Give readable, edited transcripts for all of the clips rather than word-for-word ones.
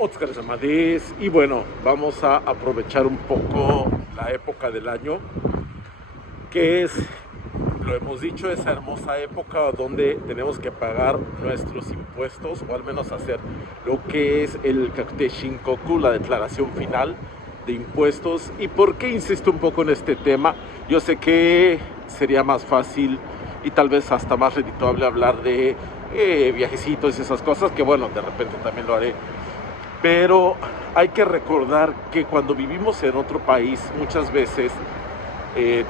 Óscar Amadís, y bueno, vamos a aprovechar un poco la época del año, que es, lo hemos dicho, esa hermosa época donde tenemos que pagar nuestros impuestos, o al menos hacer lo que es el Kakute Shinkoku, la declaración final de impuestos. ¿Y por qué insisto un poco en este tema? Yo sé que sería más fácil y tal vez hasta más redituable hablar de viajecitos y esas cosas, que bueno, de repente también lo haré, pero hay que recordar que cuando vivimos en otro país muchas veces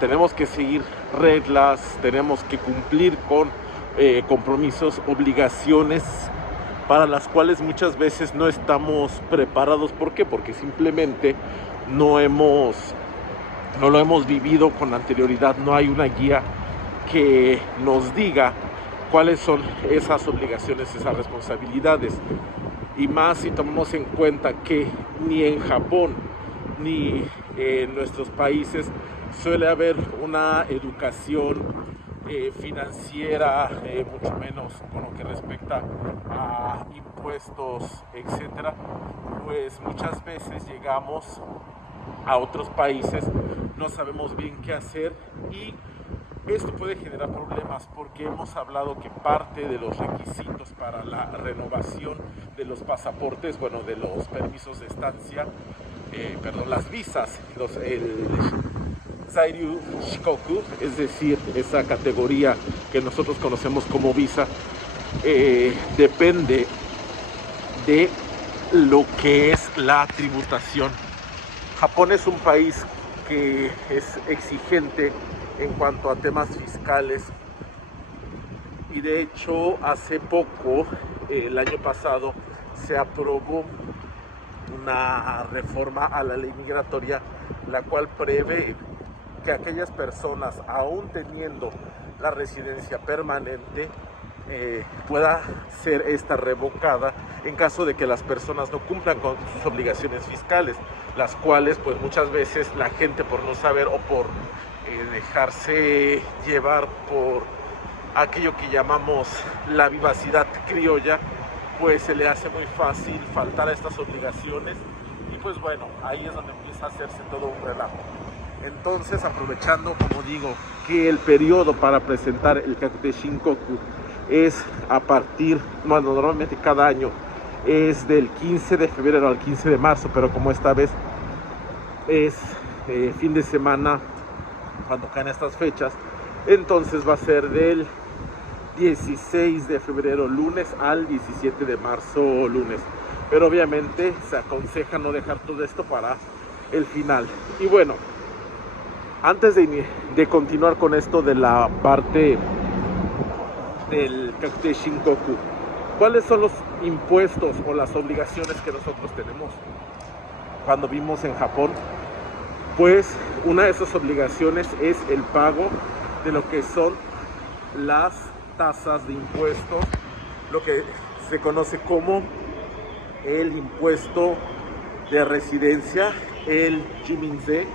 tenemos que seguir reglas, tenemos que cumplir con compromisos, obligaciones para las cuales muchas veces no estamos preparados. ¿Por qué? Porque simplemente no hemos, no lo hemos vivido con anterioridad, no hay una guía que nos diga cuáles son esas obligaciones, esas responsabilidades. Y más si tomamos en cuenta que ni en Japón ni en nuestros países suele haber una educación financiera, mucho menos con lo que respecta a impuestos, etcétera. Pues muchas veces llegamos a otros países, no sabemos bien qué hacer, y esto puede generar problemas porque hemos hablado que parte de los requisitos para la renovación de los pasaportes, bueno, de los permisos de estancia, las visas, el Zairyu Shikoku, es decir, esa categoría que nosotros conocemos como visa, depende de lo que es la tributación. Japón es un país que es exigente en cuanto a temas fiscales, y de hecho hace poco, el año pasado, se aprobó una reforma a la ley migratoria, la cual prevé que aquellas personas, aún teniendo la residencia permanente, pueda ser esta revocada en caso de que las personas no cumplan con sus obligaciones fiscales, las cuales pues muchas veces la gente, por no saber o por dejarse llevar por aquello que llamamos la vivacidad criolla, pues se le hace muy fácil faltar a estas obligaciones, y pues bueno, ahí es donde empieza a hacerse todo un relajo. Entonces, aprovechando, como digo, que el periodo para presentar el Kakute Shinkoku es a partir, bueno, normalmente cada año es del 15 de febrero al 15 de marzo, pero como esta vez es fin de semana cuando caen estas fechas, entonces va a ser del 16 de febrero lunes al 17 de marzo lunes, pero obviamente se aconseja no dejar todo esto para el final. Y bueno, antes de continuar con esto de la parte del Kakute Shinkoku, ¿cuáles son los impuestos o las obligaciones que nosotros tenemos cuando vivimos en Japón? Pues una de esas obligaciones es el pago de lo que son las tasas de impuestos, lo que se conoce como el impuesto de residencia, el Juminze,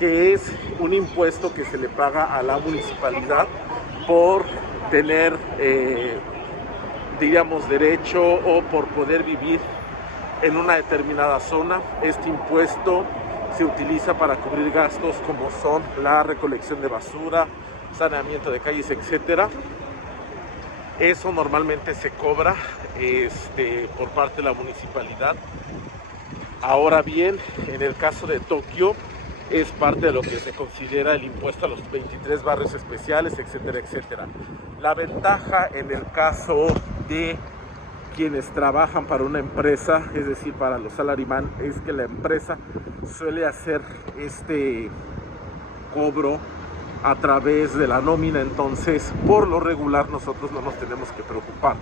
que es un impuesto que se le paga a la municipalidad por tener, diríamos, derecho o por poder vivir en una determinada zona. Este impuesto se utiliza para cubrir gastos como son la recolección de basura, saneamiento de calles, etcétera. Eso normalmente se cobra por parte de la municipalidad. Ahora bien, en el caso de Tokio, es parte de lo que se considera el impuesto a los 23 barrios especiales, etcétera, etcétera. La ventaja en el caso de quienes trabajan para una empresa, es decir, para los salaryman, es que la empresa suele hacer este cobro a través de la nómina. Entonces, por lo regular, nosotros no nos tenemos que preocupar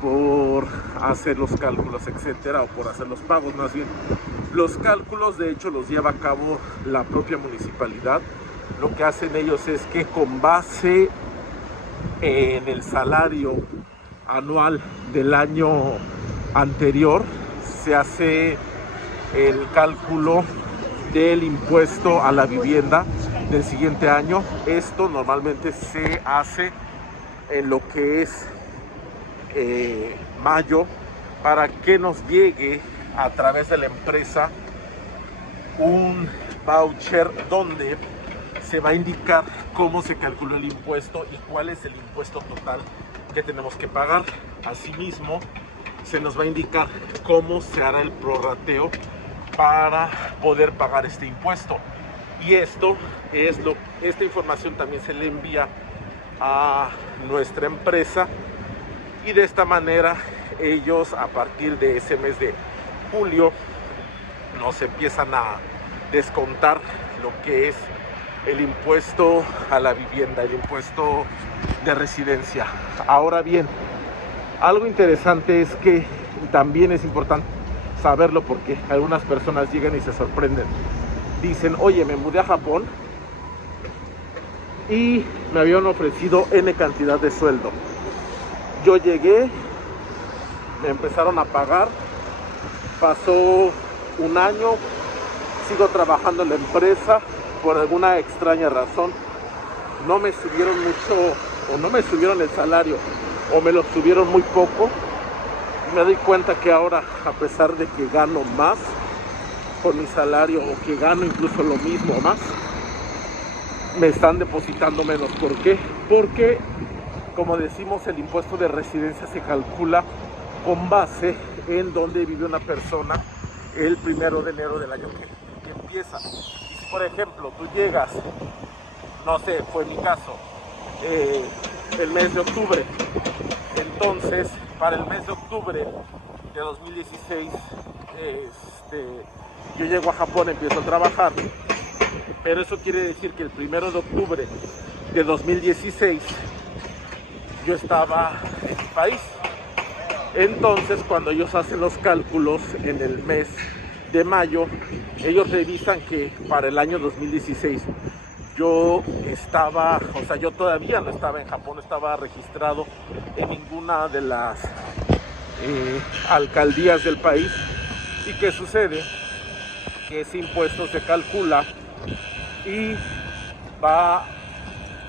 por hacer los cálculos, etcétera, o por hacer los pagos. Más bien, los cálculos de hecho los lleva a cabo la propia municipalidad. Lo que hacen ellos es que, con base en el salario anual del año anterior, se hace el cálculo del impuesto a la vivienda del siguiente año. Esto normalmente se hace en lo que es mayo, para que nos llegue a través de la empresa un voucher donde se va a indicar cómo se calculó el impuesto y cuál es el impuesto total que tenemos que pagar. Asimismo, se nos va a indicar cómo se hará el prorrateo para poder pagar este impuesto. Y esta información también se le envía a nuestra empresa, y de esta manera ellos, a partir de ese mes de julio, nos empiezan a descontar lo que es el impuesto a la vivienda, el impuesto de residencia. Ahora bien, algo interesante es que también es importante saberlo, porque algunas personas llegan y se sorprenden. Dicen: oye, me mudé a Japón y me habían ofrecido N cantidad de sueldo. Yo llegué, me empezaron a pagar, pasó un año, sigo trabajando en la empresa, por alguna extraña razón no me subieron mucho, o no me subieron el salario, o me lo subieron muy poco. Me doy cuenta que ahora, a pesar de que gano más con mi salario, o que gano incluso lo mismo o más, me están depositando menos. ¿Por qué? Porque, como decimos, el impuesto de residencia se calcula con base en donde vive una persona el 1 de enero del año que empieza. Y si, por ejemplo, tú llegas, no sé, fue mi caso, el mes de octubre, entonces para el mes de octubre de 2016 yo llego a Japón, empiezo a trabajar, pero eso quiere decir que el 1 de octubre de 2016 yo estaba en mi país. Entonces, cuando ellos hacen los cálculos en el mes de mayo, ellos revisan que para el año 2016 yo estaba, o sea, yo todavía no estaba en Japón, no estaba registrado en ninguna de las alcaldías del país. ¿Y qué sucede? Que ese impuesto se calcula y va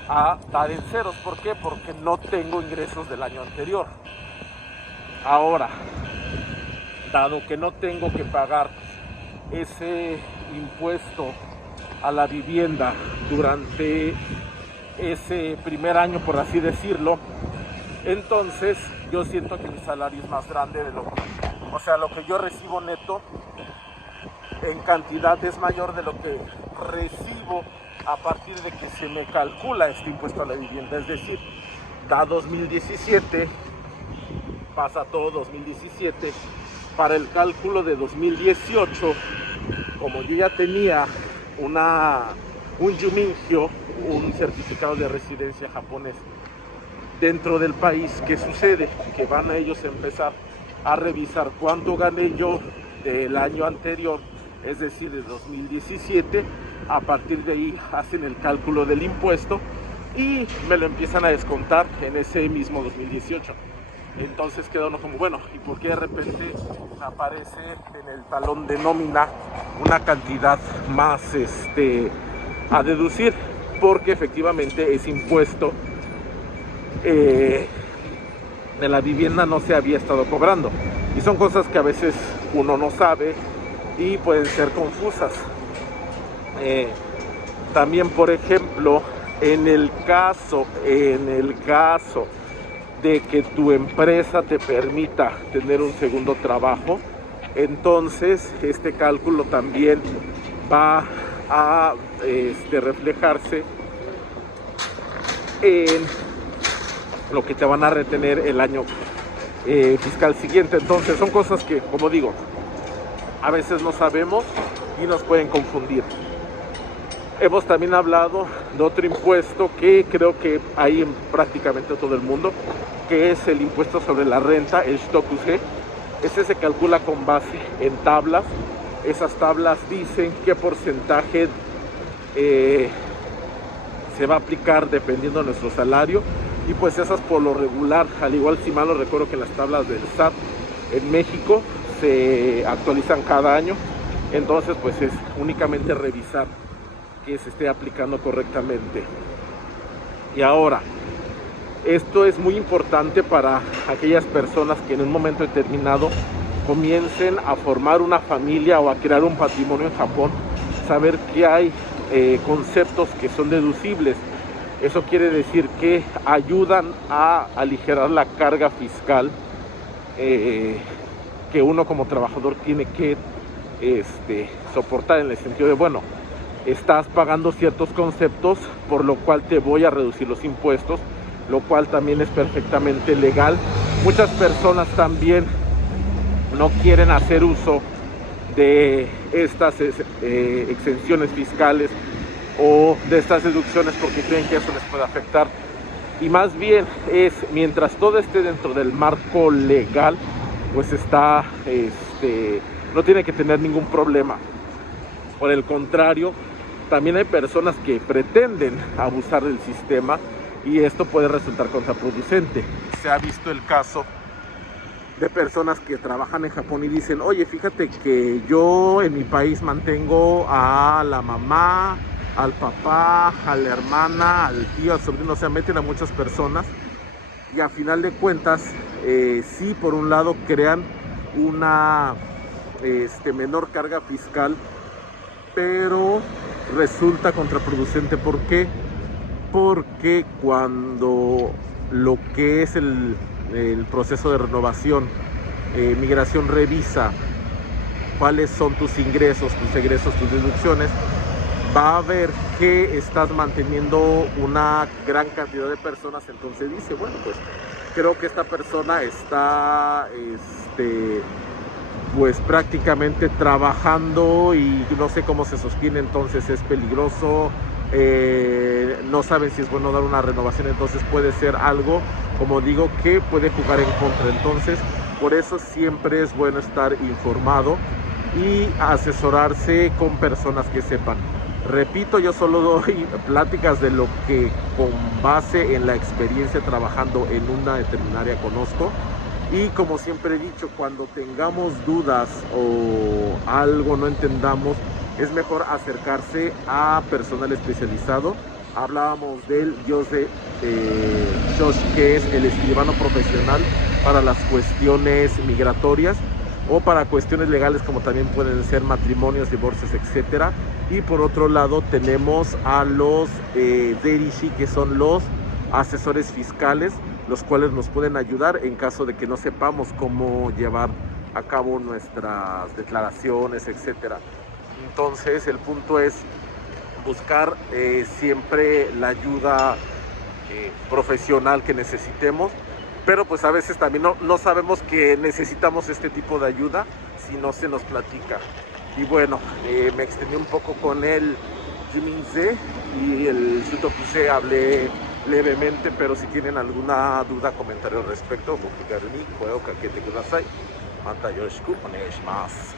a dar en ceros. ¿Por qué? Porque no tengo ingresos del año anterior. Ahora, dado que no tengo que pagar ese impuesto a la vivienda durante ese primer año, por así decirlo, entonces yo siento que mi salario es más grande de lo que yo recibo neto en cantidad es mayor de lo que recibo a partir de que se me calcula este impuesto a la vivienda. Es decir, da 2017, pasa todo 2017, para el cálculo de 2018, como yo ya tenía un Yumingyo, un certificado de residencia japonés dentro del país, ¿qué sucede? Que van a ellos a empezar a revisar cuánto gané yo del año anterior, es decir, de 2017. A partir de ahí hacen el cálculo del impuesto y me lo empiezan a descontar en ese mismo 2018. Entonces queda uno como, bueno, ¿y por qué de repente aparece en el talón de nómina una cantidad más a deducir? Porque efectivamente ese impuesto de la vivienda no se había estado cobrando. Y son cosas que a veces uno no sabe y pueden ser confusas. También, por ejemplo, en el caso de que tu empresa te permita tener un segundo trabajo, entonces este cálculo también va a reflejarse en lo que te van a retener el año fiscal siguiente. Entonces son cosas que, como digo, a veces no sabemos y nos pueden confundir. Hemos también hablado de otro impuesto que creo que hay en prácticamente todo el mundo, que es el impuesto sobre la renta, el Shitokuse. Ese se calcula con base en tablas. Esas tablas dicen qué porcentaje se va a aplicar dependiendo de nuestro salario. Y pues esas, por lo regular, al igual, si mal no recuerdo, que las tablas del SAT en México se actualizan cada año. Entonces pues es únicamente revisar que se esté aplicando correctamente. Y ahora, Esto es muy importante para aquellas personas que en un momento determinado comiencen a formar una familia o a crear un patrimonio en Japón, saber que hay conceptos que son deducibles. Eso quiere decir que ayudan a aligerar la carga fiscal que uno como trabajador tiene que soportar, en el sentido de, bueno, estás pagando ciertos conceptos, por lo cual te voy a reducir los impuestos, lo cual también es perfectamente legal. Muchas personas también no quieren hacer uso de estas exenciones fiscales o de estas deducciones porque creen que eso les puede afectar. Y más bien es, mientras todo esté dentro del marco legal, pues está, no tiene que tener ningún problema. Por el contrario, también hay personas que pretenden abusar del sistema y esto puede resultar contraproducente. Se ha visto el caso de personas que trabajan en Japón y dicen, oye, fíjate que yo en mi país mantengo a la mamá, al papá, a la hermana, al tío, al sobrino, o sea, meten a muchas personas y a final de cuentas, sí, por un lado crean una menor carga fiscal, pero resulta contraproducente. ¿Por qué? Porque cuando lo que es el proceso de renovación, migración revisa cuáles son tus ingresos, tus egresos, tus deducciones, va a ver que estás manteniendo una gran cantidad de personas, entonces dice, bueno, pues creo que esta persona está pues prácticamente trabajando y no sé cómo se sostiene, entonces es peligroso, no saben si es bueno dar una renovación, entonces puede ser algo, como digo, que puede jugar en contra. Entonces por eso siempre es bueno estar informado y asesorarse con personas que sepan. Repito, yo solo doy pláticas de lo que con base en la experiencia trabajando en una determinada área conozco. Y como siempre he dicho, cuando tengamos dudas o algo no entendamos, es mejor acercarse a personal especializado. Hablábamos del Josh, que es el escribano profesional para las cuestiones migratorias o para cuestiones legales, como también pueden ser matrimonios, divorcios, etcétera. Y por otro lado tenemos a los Derishi, que son los asesores fiscales, los cuales nos pueden ayudar en caso de que no sepamos cómo llevar a cabo nuestras declaraciones, etcétera. Entonces el punto es buscar siempre la ayuda profesional que necesitemos, pero pues a veces también no sabemos que necesitamos este tipo de ayuda si no se nos platica. Y bueno, me extendí un poco con el Jiminze y el Shutokuse, hablé levemente, pero si tienen alguna duda, comentario al respecto, mata yoroshiku onegai shimasu.